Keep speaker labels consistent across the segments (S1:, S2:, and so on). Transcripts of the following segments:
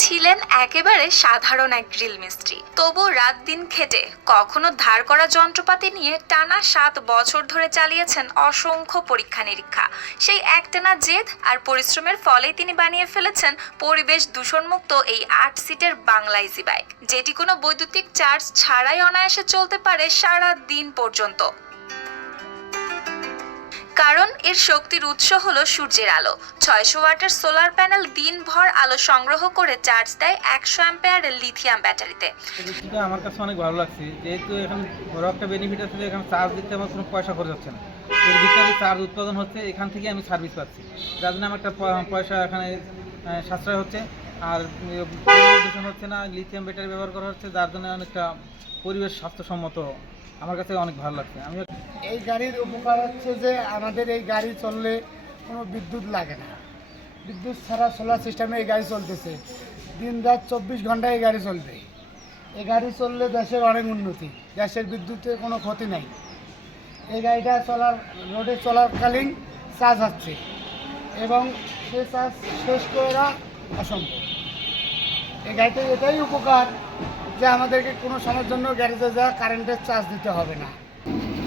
S1: ছিলেন একেবারে সাধারণ এক গ্রিল মিস্ত্রি। তবু রাত দিন খেটে কখনো ধার করা যন্ত্রপাতি নিয়ে টানা সাত বছর ধরে চালিয়েছেন অসংখ্য পরীক্ষা নিরীক্ষা। সেই একটানা জেদ আর পরিশ্রমের ফলেই তিনি বানিয়ে ফেলেছেন পরিবেশ দূষণমুক্ত এই আট সিটের বাংলা ইজি বাইক যেটি কোনো বৈদ্যুতিক চার্জ ছাড়াই অনায়াসে চলতে পারে সারা দিন পর্যন্ত। কারণ এর শক্তির উৎস হল সূর্যের আলো। ছয়শো ওয়াটের সোলার প্যানেল দিনভর আলো সংগ্রহ করে চার্জ দেয় একশো অ্যাম্পেয়ারের লিথিয়াম ব্যাটারিতে।
S2: আমার কাছে অনেক ভালো লাগছে। যেহেতু এখানে বড় একটা বেনিফিট আছে এখানে চার্জ দিতে আমার কোনো পয়সা খরচ হচ্ছে না। এর ভিতরে চার্জ উৎপাদন হচ্ছে, এখান থেকে আমি সার্ভিস পাচ্ছি। যার জন্য আমার একটা পয়সা এখানে সাশ্রয় হচ্ছে। আর দূষণ হচ্ছে না লিথিয়াম ব্যাটারি ব্যবহার করা হচ্ছে, যার জন্য অনেকটা পরিবেশ স্বাস্থ্যসম্মত আমার কাছে অনেক ভালো লাগছে। আমি
S3: এই গাড়ির উপকার হচ্ছে যে আমাদের এই গাড়ি চললে কোনো বিদ্যুৎ লাগে না। বিদ্যুৎ ছাড়া সোলার সিস্টেমে এই গাড়ি চলতেছে। দিন রাত চব্বিশ ঘন্টায় এই গাড়ি চলবে। এই গাড়ি চললে দেশের অনেক উন্নতি, দেশের বিদ্যুতের কোনো ক্ষতি নাই। এই গাড়িটা চলার রোডে চলাকালীন চার্জ হচ্ছে এবং সে চার্জ শেষ করা অসম্ভব। এই গাড়িটার এটাই উপকার যে আমাদেরকে কোনো সময়ের জন্য গ্যারেজে যাওয়া কারেন্টের চার্জ দিতে হবে না।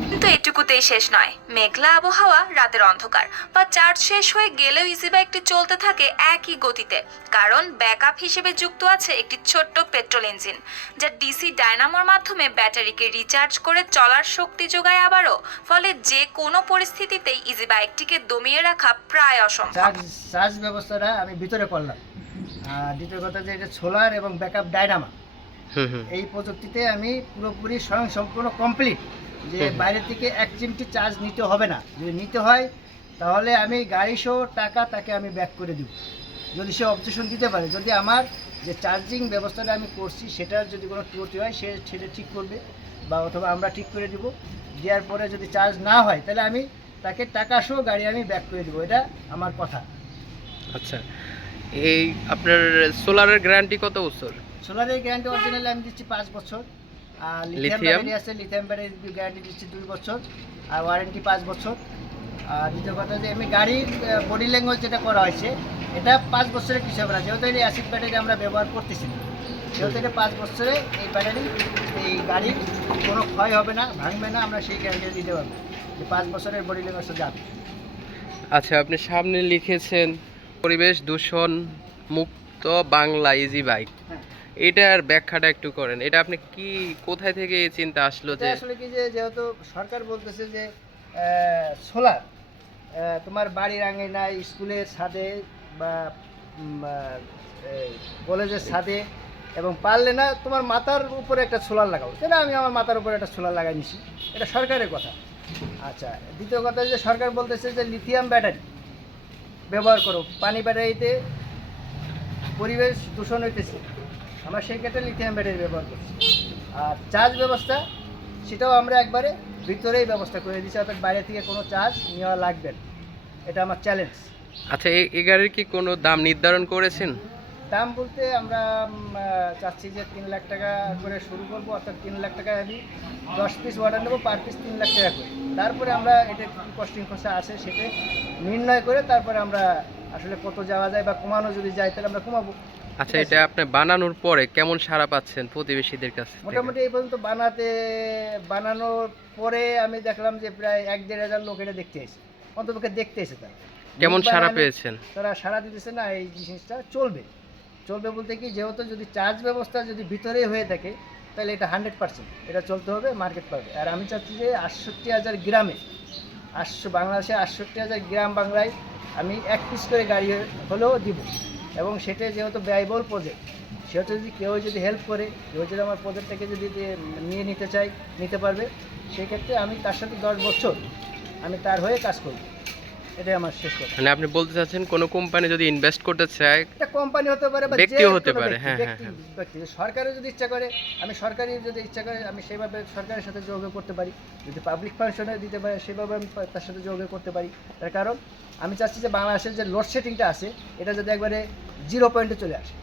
S1: কিন্তু এটুকুতেই শেষ নয়। মেঘলা আবহাওয়া রাতের অন্ধকার বা চার্জ শেষ হয়ে গেলেও ইজি বাইকটি চলতে থাকে একই গতিতে। কারণ ব্যাকআপ হিসেবে যুক্ত আছে একটি ছোট্ট পেট্রোল ইঞ্জিন যা ডিসি ডায়নামোর মাধ্যমে ব্যাটারিকে রিচার্জ করে চলার শক্তি যোগায় আবারও ফলে যে কোনো পরিস্থিতিতেই ইজি বাইকটিকে দমিয়ে রাখা প্রায় অসম্ভব।
S4: চার্জ চার্জ ব্যবস্থাটা আমি ভিতরে করলাম। দ্বিতীয় কথা যে এটা সোলার এবং ব্যাকআপ ডায়নামা এই প্রযুক্তিতে আমি পুরোপুরি স্বয়ং সম্পূর্ণ কমপ্লিট যে বাইরে থেকে এক চিমটি চার্জ নিতে হবে না। যদি নিতে হয় তাহলে আমি গাড়ি সহ টাকা তাকে আমি ব্যাক করে দিব। যদি সে অবজেকশন দিতে পারে যদি আমার যে চার্জিং ব্যবস্থাটা আমি করছি সেটার যদি কোনো ত্রুটি হয় সে সেটা ঠিক করবে বা অথবা আমরা ঠিক করে দিব। দেওয়ার পরে যদি চার্জ না হয় তাহলে আমি তাকে টাকা সহ গাড়ি আমি ব্যাক করে দেবো। এটা আমার কথা।
S5: আচ্ছা। এই আপনার সোলারের গ্যারান্টি কত বছর?
S4: সোলারের গ্যারান্টি অরিজিনালি আমি দিচ্ছি পাঁচ বছর। আর লিথিয়াম ব্যাটারি আছে লিথিয়াম ব্যাটারি গ্যারান্টি দিচ্ছি দুই বছর। আর ওয়ারেন্টি পাঁচ বছর। আর দ্বিতীয় কথা যে আমি গাড়ির বডি ল্যাঙ্গুয়েজ যেটা করা হয়েছে এটা পাঁচ বছরের না যেহেতু এটা অ্যাসিড ব্যাটারি আমরা ব্যবহার করতেছি না। যেহেতু এটা পাঁচ বছরে এই ব্যাটারি এই গাড়ির কোনো ক্ষয় হবে না ভাঙবে না আমরা সেই গ্যারান্টি দিতে পারব। যে পাঁচ বছরের বডি ল্যাঙ্গুয়েজটা যাবে।
S5: আচ্ছা আপনি সামনে লিখেছেন পরিবেশ দূষণ মুক্ত বাংলা ইজি বাইক এটার ব্যাখ্যাটা একটু করেন। এটা আপনি কি কোথায় থেকে এই চিন্তা আসলো যে
S4: আসলে কি যে যেহেতু সরকার বলতেছে যে সোলার তোমার বাড়ির আঙিনায় স্কুলের ছাদে বা কলেজের ছাদে এবং পারলে না তোমার মাথার উপরে একটা সোলার লাগাও। সেটা আমি আমার মাথার উপরে একটা সোলার লাগাই নিছি। এটা সরকারের কথা। আচ্ছা দ্বিতীয় কথা যে সরকার বলতেছে যে লিথিয়াম ব্যাটারি ব্যবহার করো। পানি ব্যাটারিতে পরিবেশ দূষণ হইতেছে। আমরা সেই ক্ষেত্রে লিথিয়াম ব্যাটারি ব্যবহার করছি। আর চার্জ ব্যবস্থা সেটাও আমরা একবারে ভিতরেই ব্যবস্থা করে দিচ্ছি অর্থাৎ বাইরে থেকে কোনো চার্জ নেওয়া লাগবে না। এটা আমার চ্যালেঞ্জ
S5: আচ্ছা এই গাড়ির কি কোনো দাম নির্ধারণ করেছেন?
S4: দাম বলতে আমরা চাচ্ছি যে তিন লাখ টাকা করে শুরু করব অর্থাৎ তিন লাখ টাকা আমি দশ পিস অর্ডার নেব পার পিস তিন লাখ টাকা করে। তারপরে আমরা এটা কী কস্টিং খরচা আছে সেটা নির্ণয় করে তারপরে আমরা আসলে কত যাওয়া যায় বা কমানো যদি যায় তাহলে আমরা কমাবো।
S5: আচ্ছা এটা আপনি বানানোর পরে কেমন সাড়া পাচ্ছেন প্রতিবেশীদের কাছে
S4: মোটামুটি এই পর্যন্ত বানাতে বানানোর পরে আমি দেখলাম যে প্রায় এক দেড় হাজার লোক এটা দেখতে এসে অন্তপক্ষে দেখতে এসে তারা।
S5: কেমন সাড়া পেয়েছেন?
S4: তারা সাড়া দিতেছে না এই জিনিসটা চলবে। চলবে বলতে কি যেহেতু যদি চার্জ ব্যবস্থা যদি ভিতরেই হয়ে থাকে তাহলে এটা হান্ড্রেড পার্সেন্ট এটা চলতে হবে মার্কেট পাবে। আর আমি চাচ্ছি যে আটষট্টি হাজার গ্রামে আটশো বাংলাদেশে আটষট্টি হাজার গ্রাম বাংলায় আমি এক পিস করে গাড়ি হলেও দিব। এবং সেটা যেহেতু ব্যয়বহুল প্রজেক্ট সেহেতু যদি কেউ যদি হেল্প করে, কেউ যদি আমার প্রজেক্টটাকে যদি নিয়ে নিতে চাই নিতে পারবে, সেক্ষেত্রে আমি তার সাথে দশ বছর আমি তার হয়ে কাজ করব। এটাই আমার শেষ কথা।
S5: মানে আপনি বলতে চাচ্ছেন কোনো কোম্পানি যদি ইনভেস্ট করতে চায়
S4: একটা কোম্পানি হতে পারে বা ব্যক্তি
S5: হতে পারে, হ্যাঁ,
S4: ব্যক্তি,
S5: হ্যাঁ,
S4: সরকারের যদি ইচ্ছা করে আমি সরকারি যদি ইচ্ছা করে আমি সেভাবে সরকারের সাথে যোগাযোগ করতে পারি। যদি পাবলিক ফাংশনে দিতে পারে সেভাবে আমি তার সাথে যোগাযোগ করতে পারি। তার কারণ আমি চাচ্ছি যে বাংলাদেশের যে লোডশেডিংটা আছে এটা যদি একবারে জিরো পয়েন্টে চলে আসে।